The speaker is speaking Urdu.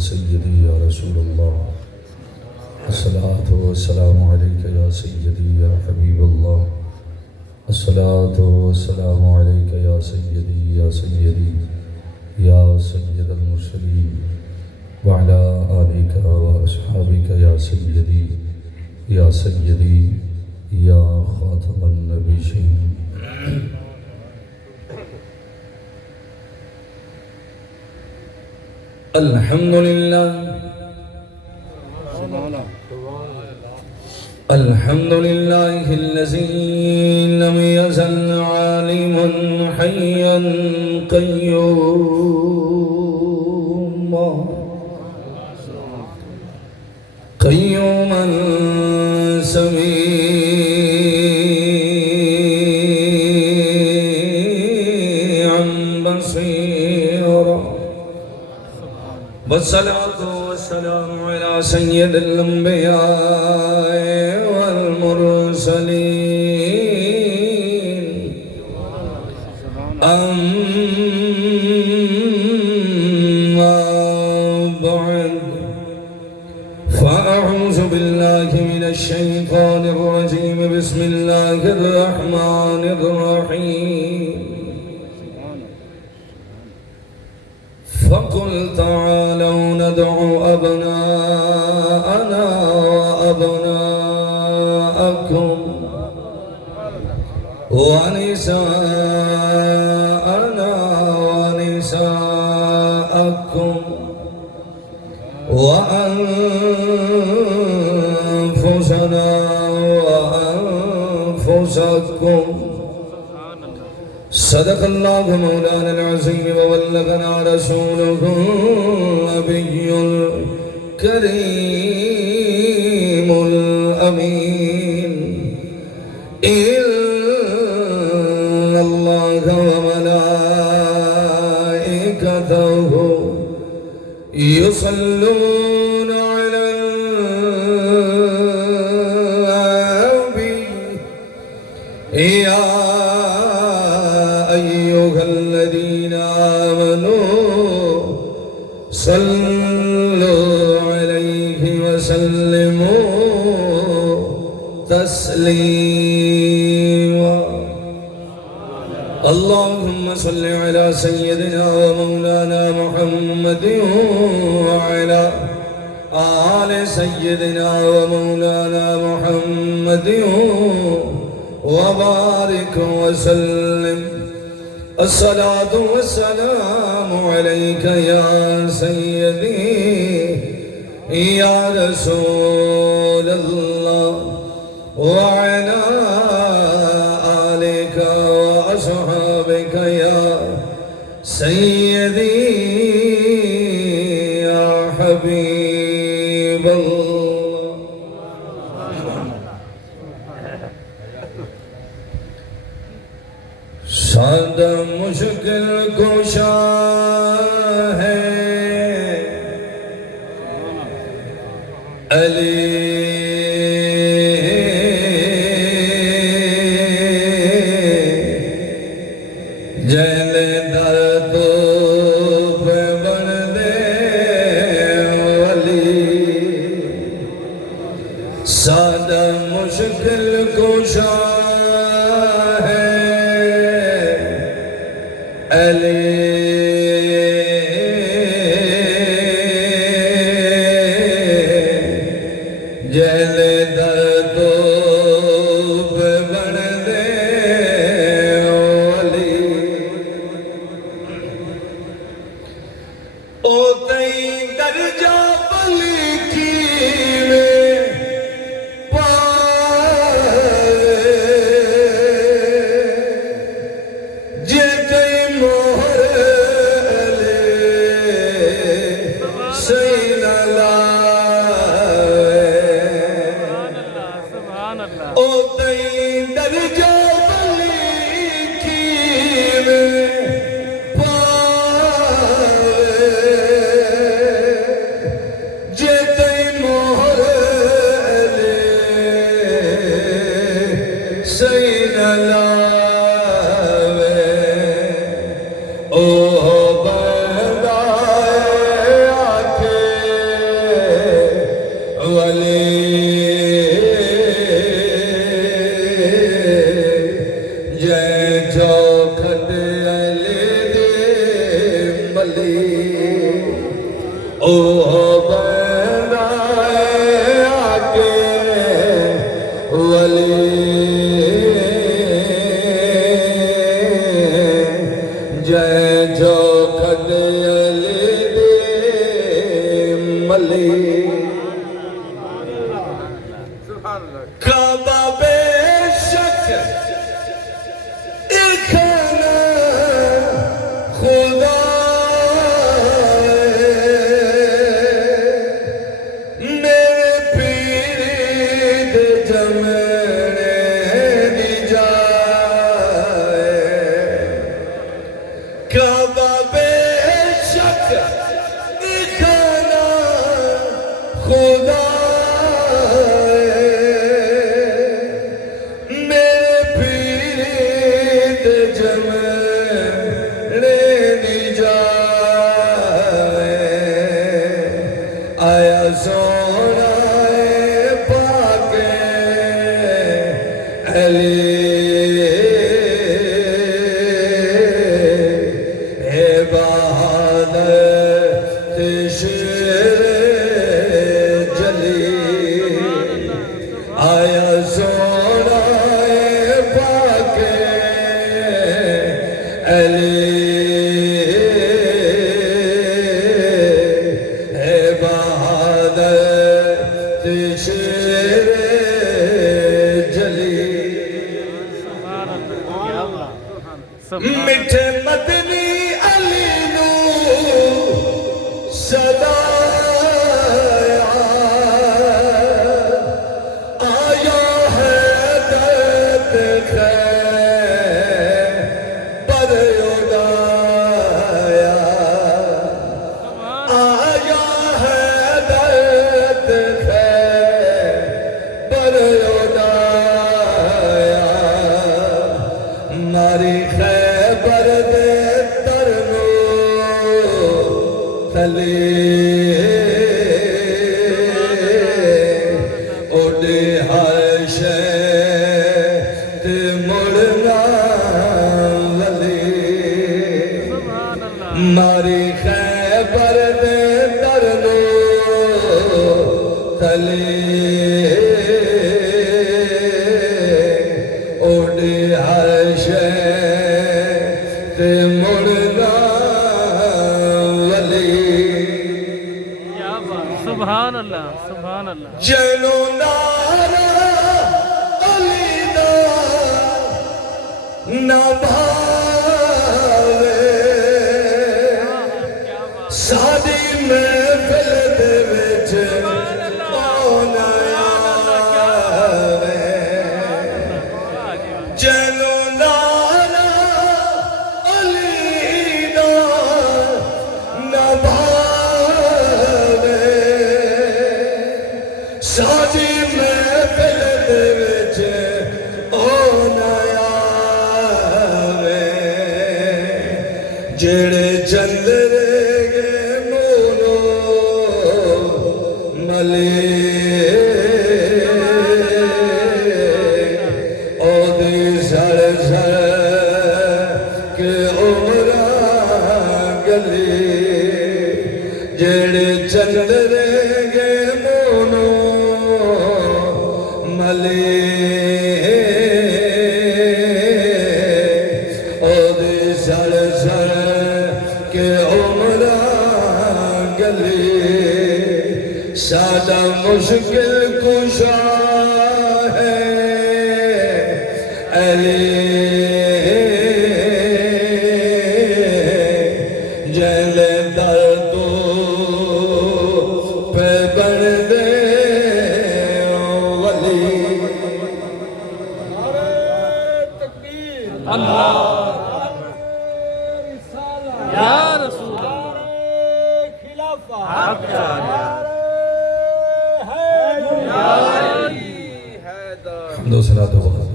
سيدي يا رسول الله الصلاة والسلام عليك يا سيدي يا حبيب الله الصلاة والسلام عليك يا سيدي يا سيدي يا سيد المرسلين وعلى آلك وأصحابك يا سيدي يا سيدي يا خاتم النبيين الحمد لله الحمد لله الذي لم يزل عالما حيا قيوما قيوما سميعا بصيرا والصلاة والسلام على سيد الأنبياء والمرسلين أما بعد فأعوذ بالله من الشيطان الرجيم بسم الله الرحمن الرحيم فقل تعالوا ندع أبناءنا وأبناءكم ونساءنا ونساءكم وأنفسنا وأنفسكم صدق الله مولانا العظيم وبلغنا رسوله النبي الكريم الأمين إن الله وملائكته يصلون على النبي يا أيها الذين آمنوا صلوا عليه وسلموا تسليما اللهم صل على سيدنا ومولانا محمد وعلى آل سيدنا ومولانا محمد وبارك وسلم الصلاة والسلام عليك يا سيدي يا رسول الله وعلى آلك وأصحابك يا سيدي يا حبيب الله سادہ مشکل کشا ہے علی جیل درد پہ بن دے ولی سادہ مشکل کشا جیل درد پہ بن دے ولی او تئی درجہ بلی کی میں پائے جے کئی مہر لے سین لائے او تئی درجہ بلی کی میں پائے جے او بندائے آگے ولی جے جو کھڈیلی دی ملی کعبہ بے شک اکھانا خدا میرے پیر دے جمنے دی جائے کعبہ بے شک اکھانا خدا آیا سونا پاک علی اے بہادر تشر جلی آیا سونا پاک علی میٹھے مدنی علی نو صدایا آیا ہے درد خیبر اڑایا آیا ہے درد خیبر اڑایا ماری خیبر دے ترنو تلی اڈی ہر شے تے مڑنا ولی ماری خیبر دے ترنو تلی اڈی ہر شے مڑنا ولی سبحان اللہ سبحان اللہ جنو نارا علی دا نہ بھاوے سادی محفل دے وچ آنا آوے جنو ساجی محفل دے وچ آنا آوے جڑے چندرے گے مونو ملے او دی سر سر کے عمران گلی جڑے چندرے گے مونو ملے او دی سر سر کے عمران گلی سادہ مشکل کشا ہے علی جلے دردو پہ بن دے اللہ یا رسول حق حمد و صلاۃ و